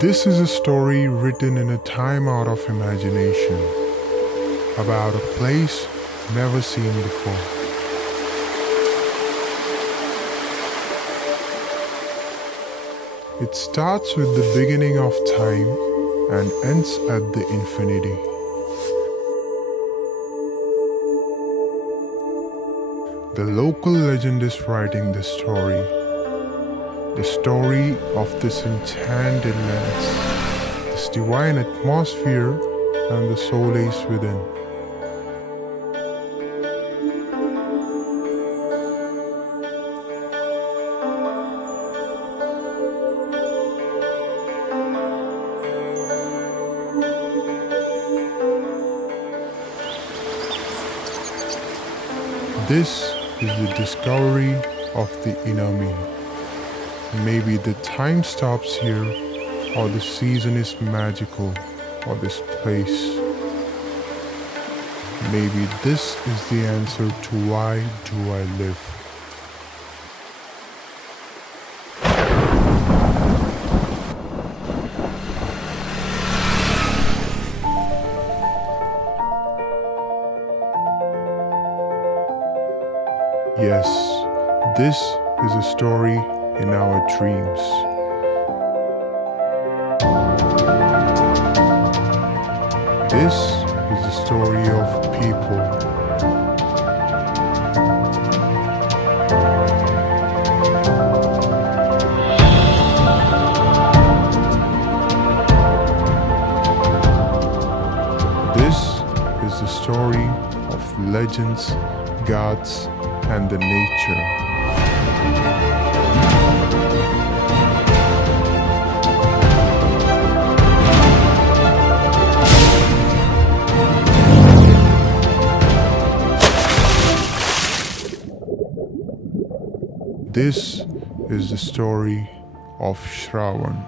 This is a story written in a time out of imagination about a place never seen before. It starts with the beginning of time and ends at the infinity. The local legend is writing the story of this enchanted lands, this divine atmosphere and the solace within. This is the discovery of the inner me. Maybe the time stops here, or the season is magical, or this place. Maybe this is the answer to why do I live. Yes, this is a story in our dreams. This is the story of people. This is the story of legends, gods, and the nature. This is the story of Shraavan.